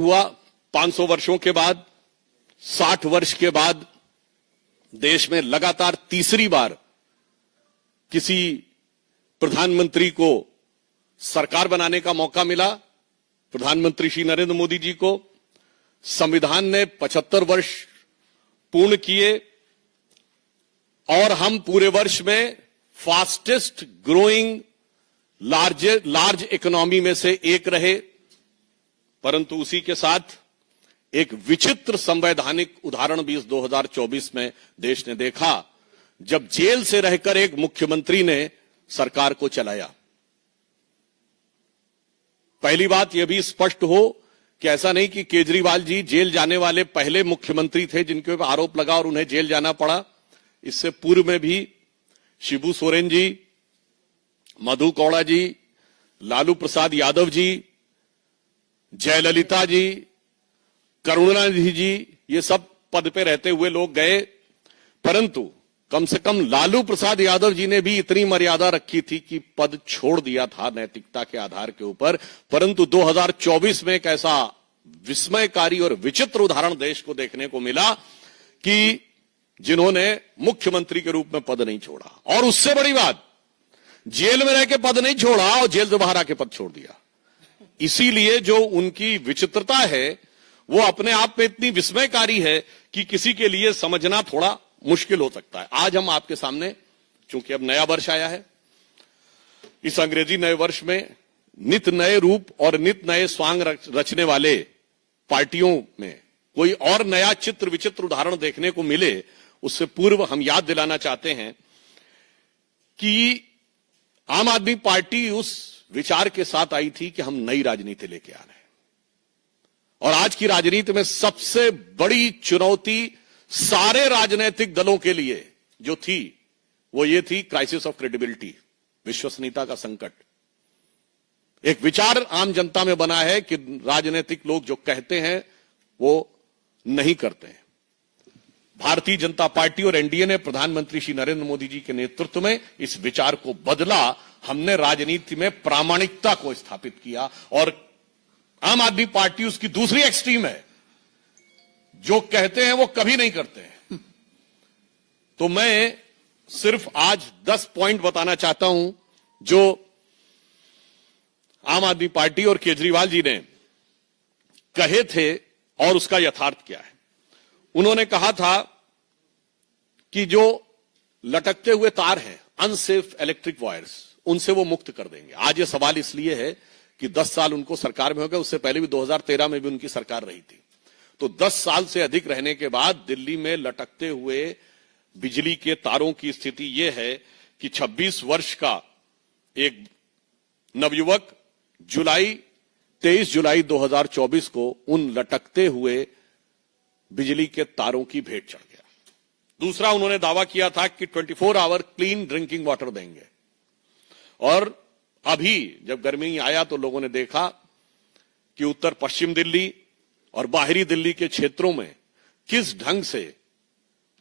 हुआ 500 वर्षों के बाद, 60 वर्ष के बाद देश में लगातार तीसरी बार किसी प्रधानमंत्री को सरकार बनाने का मौका मिला। प्रधानमंत्री श्री नरेंद्र मोदी जी को संविधान ने 75 वर्ष पूर्ण किए और हम पूरे वर्ष में फास्टेस्ट ग्रोइंग लार्ज इकोनॉमी में से एक रहे। परंतु उसी के साथ एक विचित्र संवैधानिक उदाहरण भी इस 2024 में देश ने देखा, जब जेल से रहकर एक मुख्यमंत्री ने सरकार को चलाया। पहली बात यह भी स्पष्ट हो कि ऐसा नहीं कि केजरीवाल जी जेल जाने वाले पहले मुख्यमंत्री थे जिनके ऊपर आरोप लगा और उन्हें जेल जाना पड़ा। इससे पूर्व में भी शिबू सोरेन जी, मधु कौड़ा जी, लालू प्रसाद यादव जी, जयललिता जी, करुणानिधि जी, ये सब पद पे रहते हुए लोग गए। परंतु कम से कम लालू प्रसाद यादव जी ने भी इतनी मर्यादा रखी थी कि पद छोड़ दिया था नैतिकता के आधार के ऊपर। परंतु 2024 में एक ऐसा विस्मयकारी और विचित्र उदाहरण देश को देखने को मिला कि जिन्होंने मुख्यमंत्री के रूप में पद नहीं छोड़ा, और उससे बड़ी बात, जेल में रह के पद नहीं छोड़ा और जेल से बाहर आके पद छोड़ दिया। इसीलिए जो उनकी विचित्रता है वो अपने आप में इतनी विस्मयकारी है कि किसी के लिए समझना थोड़ा मुश्किल हो सकता है। आज हम आपके सामने, चूंकि अब नया वर्ष आया है, इस अंग्रेजी नए वर्ष में नित नए रूप और नित नए स्वांग रचने वाले पार्टियों में कोई और नया चित्र विचित्र उदाहरण देखने को मिले, उससे पूर्व हम याद दिलाना चाहते हैं कि आम आदमी पार्टी उस विचार के साथ आई थी कि हम नई राजनीति लेके आ रहे हैं। और आज की राजनीति में सबसे बड़ी चुनौती सारे राजनीतिक दलों के लिए जो थी वो ये थी क्राइसिस ऑफ क्रेडिबिलिटी, विश्वसनीयता का संकट। एक विचार आम जनता में बना है कि राजनीतिक लोग जो कहते हैं वो नहीं करते हैं। भारतीय जनता पार्टी और एनडीए ने प्रधानमंत्री श्री नरेंद्र मोदी जी के नेतृत्व में इस विचार को बदला। हमने राजनीति में प्रामाणिकता को स्थापित किया और आम आदमी पार्टी उसकी दूसरी एक्सट्रीम है, जो कहते हैं वो कभी नहीं करते हैं। तो मैं सिर्फ आज 10 पॉइंट बताना चाहता हूं जो आम आदमी पार्टी और केजरीवाल जी ने कहे थे और उसका यथार्थ क्या है। उन्होंने कहा था कि जो लटकते हुए तार हैं, अनसेफ इलेक्ट्रिक वायर्स, उनसे वो मुक्त कर देंगे। आज ये सवाल इसलिए है कि 10 साल उनको सरकार में हो गए, उससे पहले भी 2013 में भी उनकी सरकार रही थी। तो 10 साल से अधिक रहने के बाद दिल्ली में लटकते हुए बिजली के तारों की स्थिति यह है कि 26 वर्ष का एक नवयुवक 23 जुलाई 2024 को उन लटकते हुए बिजली के तारों की भेंट चढ़ गया। दूसरा, उन्होंने दावा किया था कि 24 आवर क्लीन ड्रिंकिंग वाटर देंगे। और अभी जब गर्मी आया तो लोगों ने देखा कि उत्तर पश्चिम दिल्ली और बाहरी दिल्ली के क्षेत्रों में किस ढंग से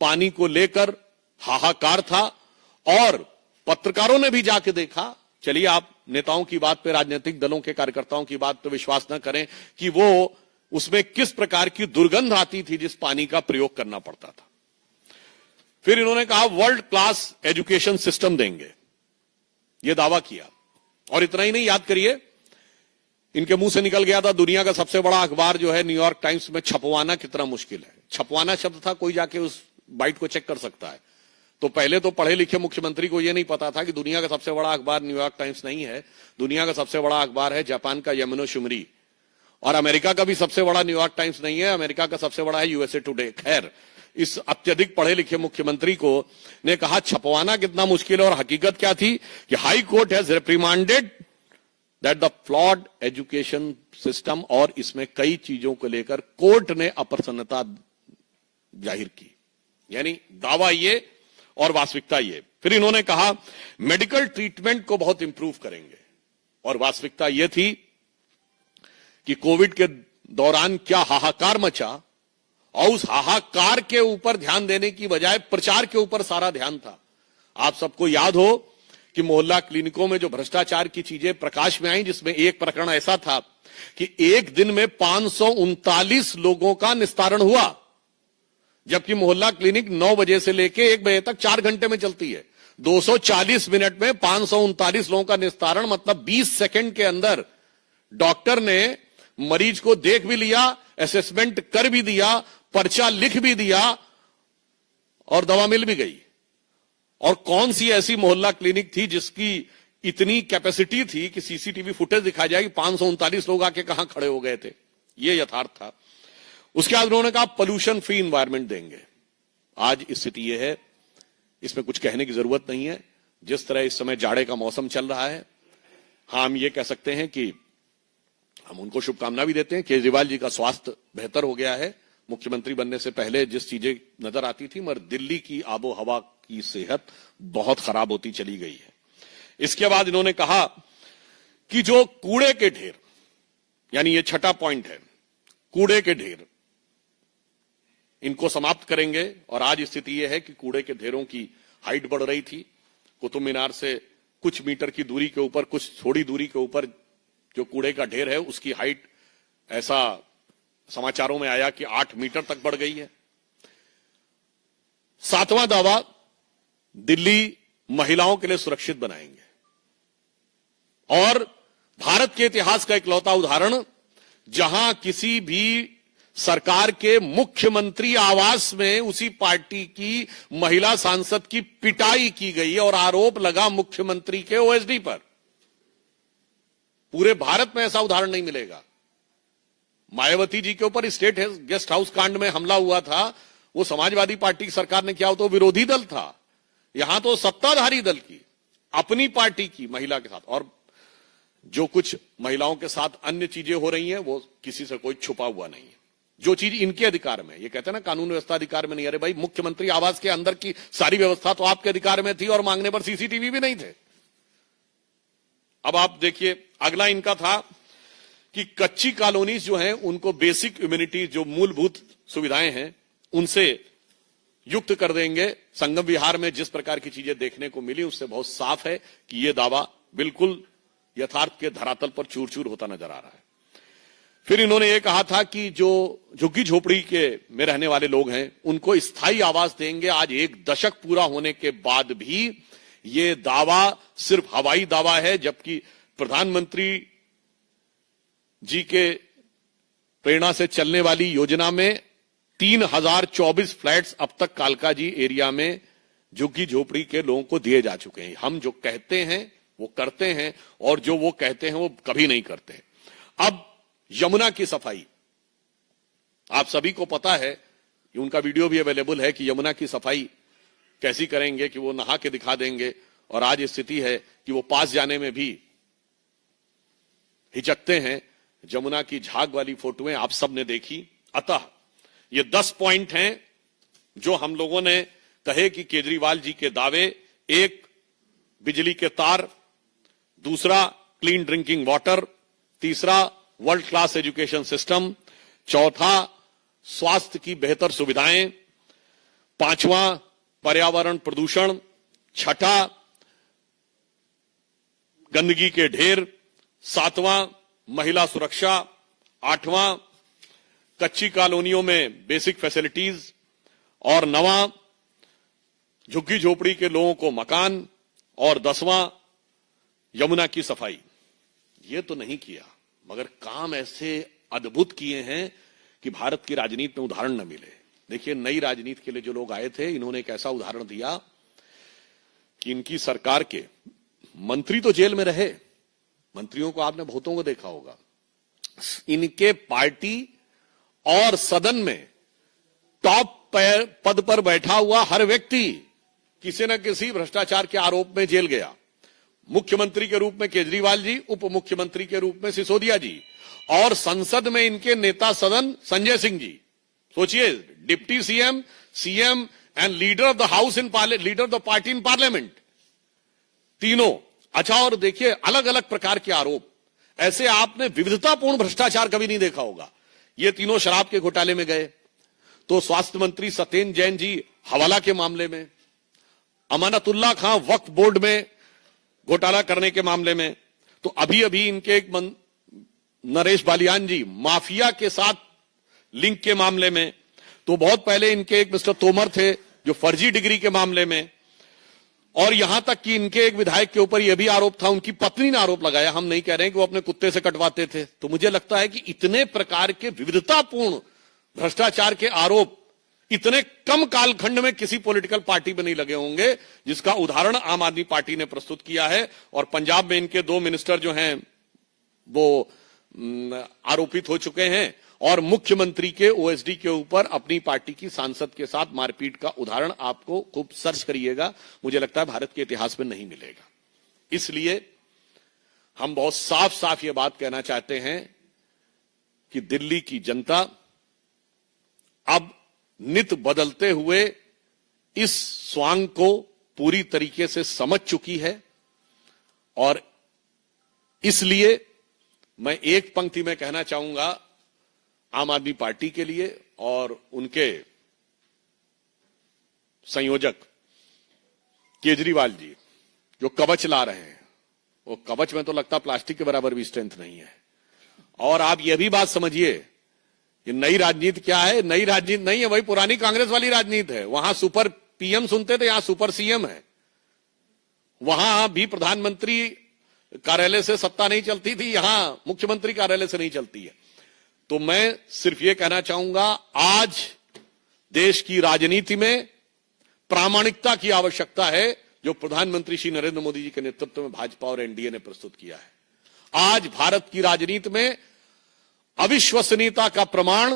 पानी को लेकर हाहाकार था। और पत्रकारों ने भी जाके देखा। चलिए, आप नेताओं की बात पे, राजनीतिक दलों के कार्यकर्ताओं की बात पे विश्वास न करें कि वो उसमें किस प्रकार की दुर्गंध आती थी जिस पानी का प्रयोग करना पड़ता था। फिर इन्होंने कहा वर्ल्ड क्लास एजुकेशन सिस्टम देंगे, यह दावा किया। और इतना ही नहीं, याद करिए, इनके मुंह से निकल गया था दुनिया का सबसे बड़ा अखबार जो है न्यूयॉर्क टाइम्स में छपवाना कितना मुश्किल है। छपवाना शब्द था, कोई जाके उस बाइट को चेक कर सकता है। तो पहले तो पढ़े लिखे मुख्यमंत्री को यह नहीं पता था कि दुनिया का सबसे बड़ा अखबार न्यूयॉर्क टाइम्स नहीं है, दुनिया का सबसे बड़ा अखबार है जापान का यमनो शुमरी। और अमेरिका का भी सबसे बड़ा न्यूयॉर्क टाइम्स नहीं है, अमेरिका का सबसे बड़ा है यूएसए टुडे। खैर, इस अत्यधिक पढ़े लिखे मुख्यमंत्री को ने कहा छपवाना कितना मुश्किल है। और हकीकत क्या थी कि high court has reprimanded that the flawed education system, और इसमें कई चीजों को लेकर कोर्ट ने अप्रसन्नता जाहिर की। यानी दावा ये और वास्तविकता ये। फिर इन्होंने कहा मेडिकल ट्रीटमेंट को बहुत इंप्रूव करेंगे, और वास्तविकता यह थी कि कोविड के दौरान क्या हाहाकार मचा, और उस हाहाकार के ऊपर ध्यान देने की बजाय प्रचार के ऊपर सारा ध्यान था। आप सबको याद हो कि मोहल्ला क्लिनिकों में जो भ्रष्टाचार की चीजें प्रकाश में आई, जिसमें एक प्रकरण ऐसा था कि एक दिन में 539 लोगों का निस्तारण हुआ, जबकि मोहल्ला क्लिनिक 9 बजे से लेके 1 बजे तक 4 घंटे में चलती है। 240 मिनट में 539 लोगों का निस्तारण, मतलब 20 सेकंड के अंदर डॉक्टर ने मरीज को देख भी लिया, असेसमेंट कर भी दिया, पर्चा लिख भी दिया और दवा मिल भी गई। और कौन सी ऐसी मोहल्ला क्लिनिक थी जिसकी इतनी कैपेसिटी थी कि सीसीटीवी फुटेज दिखाई जाएगी 539 लोग आके कहां खड़े हो गए थे? यह यथार्थ था। उसके बाद उन्होंने कहा पोल्यूशन फ्री एनवायरनमेंट देंगे। आज स्थिति यह है, इसमें कुछ कहने की जरूरत नहीं है। जिस तरह इस समय जाड़े का मौसम चल रहा है, हाँ, हम ये कह सकते हैं कि हम उनको शुभकामना भी देते हैं। केजरीवाल जी का स्वास्थ्य बेहतर हो गया है। मुख्यमंत्री बनने से पहले जिस चीजें नजर आती थी, मगर दिल्ली की आबो हवा की सेहत बहुत खराब होती चली गई है। इसके बाद इन्होंने कहा कि जो कूड़े के ढेर, यानी ये छठा पॉइंट है, कूड़े के ढेर, इनको समाप्त करेंगे। और आज स्थिति यह है कि कूड़े के ढेरों की हाइट बढ़ रही थी। कुतुब मीनार से कुछ मीटर की दूरी के ऊपर, कुछ थोड़ी दूरी के ऊपर जो कूड़े का ढेर है, उसकी हाइट ऐसा समाचारों में आया कि 8 मीटर तक बढ़ गई है। 7वां दावा, दिल्ली महिलाओं के लिए सुरक्षित बनाएंगे। और भारत के इतिहास का इकलौता उदाहरण, जहां किसी भी सरकार के मुख्यमंत्री आवास में उसी पार्टी की महिला सांसद की पिटाई की गई और आरोप लगा मुख्यमंत्री के ओएसडी पर। पूरे भारत में ऐसा उदाहरण नहीं मिलेगा। मायावती जी के ऊपर स्टेट गेस्ट हाउस कांड में हमला हुआ था, वो समाजवादी पार्टी की सरकार ने किया, तो विरोधी दल था। यहां तो सत्ताधारी दल की, अपनी पार्टी की महिला के साथ। और जो कुछ महिलाओं के साथ अन्य चीजें हो रही हैं, वो किसी से कोई छुपा हुआ नहीं है। जो चीज इनके अधिकार में, ये कहते हैं ना कानून व्यवस्था अधिकार में नहीं। अरे भाई, मुख्यमंत्री आवास के अंदर की सारी व्यवस्था तो आपके अधिकार में थी और मांगने पर सीसीटीवी भी नहीं थे। अब आप देखिए, अगला इनका था कि कच्ची कॉलोनीज जो हैं, उनको बेसिक इम्यूनिटी, जो मूलभूत सुविधाएं हैं, उनसे युक्त कर देंगे। संगम विहार में जिस प्रकार की चीजें देखने को मिली, उससे बहुत साफ है कि यह दावा बिल्कुल यथार्थ के धरातल पर चूर चूर होता नजर आ रहा है। फिर इन्होंने ये कहा था कि जो झुग्गी झोपड़ी के में रहने वाले लोग हैं, उनको स्थायी आवास देंगे। आज 1 दशक पूरा होने के बाद भी ये दावा सिर्फ हवाई दावा है, जबकि प्रधानमंत्री जी के प्रेरणा से चलने वाली योजना में 3024 फ्लैट्स अब तक कालका जी एरिया में झुग्गी झोपड़ी के लोगों को दिए जा चुके हैं। हम जो कहते हैं वो करते हैं, और जो वो कहते हैं वो कभी नहीं करते। अब यमुना की सफाई, आप सभी को पता है, उनका वीडियो भी अवेलेबल है कि यमुना की सफाई कैसी करेंगे, कि वो नहा के दिखा देंगे। और आज स्थिति है कि वो पास जाने में भी हिचकते हैं। यमुना की झाग वाली फोटोएं आप सबने देखी। अतः ये 10 पॉइंट हैं जो हम लोगों ने कहे कि केजरीवाल जी के दावे। 1, बिजली के तार। दूसरा, क्लीन ड्रिंकिंग वाटर। तीसरा, वर्ल्ड क्लास एजुकेशन सिस्टम। चौथा, स्वास्थ्य की बेहतर सुविधाएं। 5वां, पर्यावरण प्रदूषण। 6ठा, गंदगी के ढेर। 7वां, महिला सुरक्षा। 8वां, कच्ची कॉलोनियों में बेसिक फैसिलिटीज। और 9वां, झुग्गी झोपड़ी के लोगों को मकान। और 10वां, यमुना की सफाई। ये तो नहीं किया, मगर काम ऐसे अद्भुत किए हैं कि भारत की राजनीति में उदाहरण न मिले। देखिए, नई राजनीति के लिए जो लोग आए थे, इन्होंने एक ऐसा उदाहरण दिया कि इनकी सरकार के मंत्री तो जेल में रहे। मंत्रियों को आपने बहुतों को देखा होगा। इनके पार्टी और सदन में टॉप पद पर बैठा हुआ हर व्यक्ति किसी न किसी भ्रष्टाचार के आरोप में जेल गया। मुख्यमंत्री के रूप में केजरीवाल जी, उप मुख्यमंत्री के रूप में सिसोदिया जी, और संसद में इनके नेता सदन संजय सिंह जी। सोचिए, deputy CM, CM and leader of the house in leader of the party in parliament, तीनों। अच्छा, और देखिए, अलग अलग प्रकार के आरोप। ऐसे आपने विविधतापूर्ण भ्रष्टाचार कभी नहीं देखा होगा। ये तीनों शराब के घोटाले में गए, तो स्वास्थ्य मंत्री सत्येंद्र जैन जी हवाला के मामले में, अमानतुल्लाह खां वक्फ बोर्ड में घोटाला करने के मामले में, तो अभी अभी इनके एक नरेश बालियान जी माफिया के साथ लिंक के मामले में, तो बहुत पहले इनके एक मिस्टर तोमर थे जो फर्जी डिग्री के मामले में, और यहां तक कि इनके एक विधायक के ऊपर यह भी आरोप था, उनकी पत्नी ने आरोप लगाया, हम नहीं कह रहे हैं कि वो अपने कुत्ते से कटवाते थे। तो मुझे लगता है कि इतने प्रकार के विविधतापूर्ण भ्रष्टाचार के आरोप इतने कम कालखंड में किसी पॉलिटिकल पार्टी में नहीं लगे होंगे, जिसका उदाहरण आम आदमी पार्टी ने प्रस्तुत किया है। और पंजाब में इनके 2 मिनिस्टर जो हैं वो आरोपित हो चुके हैं, और मुख्यमंत्री के ओएसडी के ऊपर अपनी पार्टी की सांसद के साथ मारपीट का उदाहरण आपको खूब सर्च करिएगा, मुझे लगता है भारत के इतिहास में नहीं मिलेगा। इसलिए हम बहुत साफ साफ ये बात कहना चाहते हैं कि दिल्ली की जनता अब नित बदलते हुए इस स्वांग को पूरी तरीके से समझ चुकी है, और इसलिए मैं एक पंक्ति में कहना चाहूंगा आम आदमी पार्टी के लिए और उनके संयोजक केजरीवाल जी जो कवच ला रहे हैं, वो कवच में तो लगता प्लास्टिक के बराबर भी स्ट्रेंथ नहीं है। और आप यह भी बात समझिए कि नई राजनीति क्या है, नई राजनीति नहीं है, वही पुरानी कांग्रेस वाली राजनीति है। वहां सुपर पीएम सुनते थे, यहां सुपर सीएम है। वहां भी प्रधानमंत्री कार्यालय से सत्ता नहीं चलती थी, यहां मुख्यमंत्री कार्यालय से नहीं चलती है। तो मैं सिर्फ ये कहना चाहूंगा, आज देश की राजनीति में प्रामाणिकता की आवश्यकता है, जो प्रधानमंत्री श्री नरेंद्र मोदी जी के नेतृत्व में भाजपा और एनडीए ने प्रस्तुत किया है। आज भारत की राजनीति में अविश्वसनीयता का प्रमाण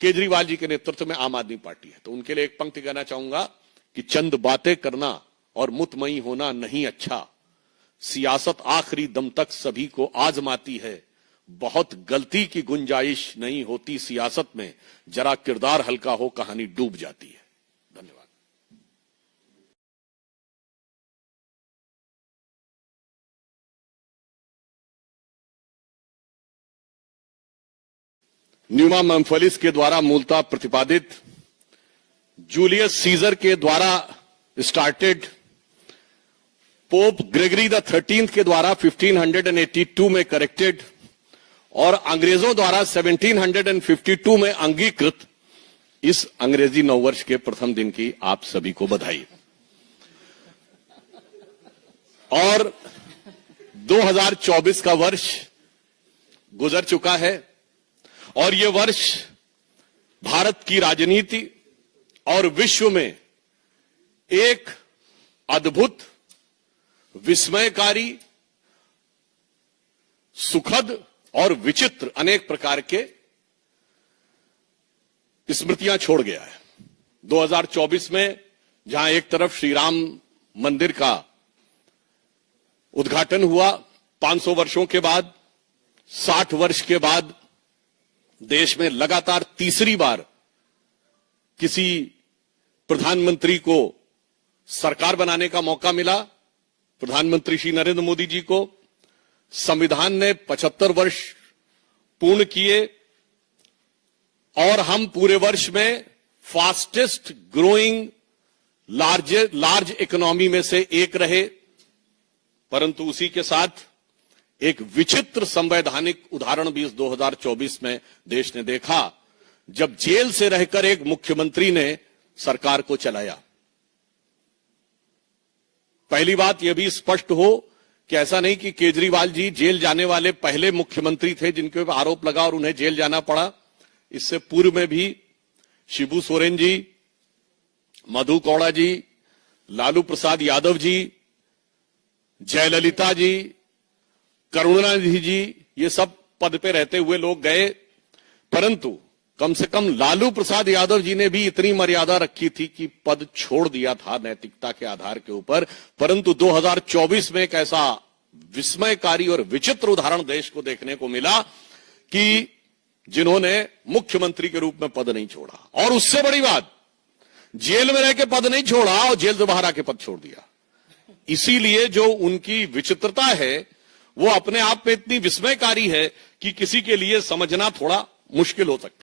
केजरीवाल जी के नेतृत्व में आम आदमी पार्टी है। तो उनके लिए एक पंक्ति कहना चाहूंगा कि चंद बातें करना और मुतमई होना नहीं अच्छा, सियासत आखिरी दम तक सभी को आजमाती है, बहुत गलती की गुंजाइश नहीं होती सियासत में, जरा किरदार हल्का हो कहानी डूब जाती है। धन्यवाद। न्यूमा मेम्फिलिस के द्वारा मूलतः प्रतिपादित, जूलियस सीजर के द्वारा स्टार्टेड, पोप ग्रेगरी द 13 के द्वारा 1582 में करेक्टेड और अंग्रेजों द्वारा 1752 में अंगीकृत इस अंग्रेजी नववर्ष के प्रथम दिन की आप सभी को बधाई। और 2024 का वर्ष गुजर चुका है, और यह वर्ष भारत की राजनीति और विश्व में एक अद्भुत, विस्मयकारी, सुखद और विचित्र अनेक प्रकार के स्मृतियां छोड़ गया है। 2024 में जहां एक तरफ श्री राम मंदिर का उद्घाटन हुआ 500 वर्षों के बाद, 60 वर्ष के बाद देश में लगातार तीसरी बार किसी प्रधानमंत्री को सरकार बनाने का मौका मिला, प्रधानमंत्री श्री नरेंद्र मोदी जी को। संविधान ने 75 वर्ष पूर्ण किए और हम पूरे वर्ष में फास्टेस्ट ग्रोइंग लार्ज इकोनॉमी में से एक रहे। परंतु उसी के साथ एक विचित्र संवैधानिक उदाहरण भी इस 2024 में देश ने देखा, जब जेल से रहकर एक मुख्यमंत्री ने सरकार को चलाया। पहली बात यह भी स्पष्ट हो कि ऐसा नहीं कि केजरीवाल जी जेल जाने वाले पहले मुख्यमंत्री थे जिनके ऊपर आरोप लगा और उन्हें जेल जाना पड़ा। इससे पूर्व में भी शिबू सोरेन जी, मधु कौड़ा जी, लालू प्रसाद यादव जी, जयललिता जी, करुणानिधि जी, ये सब पद पे रहते हुए लोग गए। परंतु कम से कम लालू प्रसाद यादव जी ने भी इतनी मर्यादा रखी थी कि पद छोड़ दिया था नैतिकता के आधार के ऊपर। परंतु 2024 में एक ऐसा विस्मयकारी और विचित्र उदाहरण देश को देखने को मिला कि जिन्होंने मुख्यमंत्री के रूप में पद नहीं छोड़ा, और उससे बड़ी बात, जेल में रह के पद नहीं छोड़ा और जेल से बाहर आके पद छोड़ दिया। इसीलिए जो उनकी विचित्रता है वो अपने आप में इतनी विस्मयकारी है कि किसी के लिए समझना थोड़ा मुश्किल हो सकता है।